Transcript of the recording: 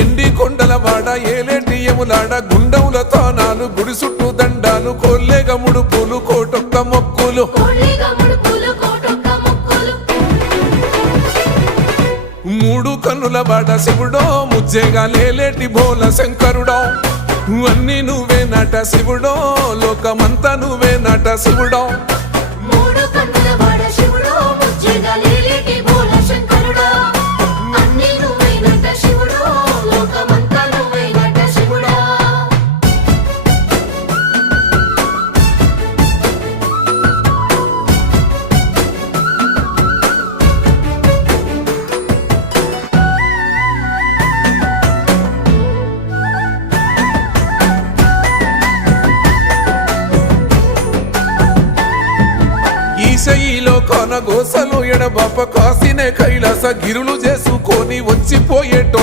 ఎండి కొండల వాడ ఏలేటి యములాడ గుండముల తానాలు గుడి చుట్టూ దండాలు కొల్లేగ ముడుపులు కోటొక్క మొక్కులు మూడు కన్నుల వాడ శివుడో ముజ్జేగా లేలేటి బోల శంకరుడో అన్ని నువ్వే నట శివుడో లోకమంతా నువ్వే నట శివుడో ఈశయిలో కొన గోసలు ఎడబాప కాసినే కైలాస గిరులు చేసుకొని వచ్చిపోయేటో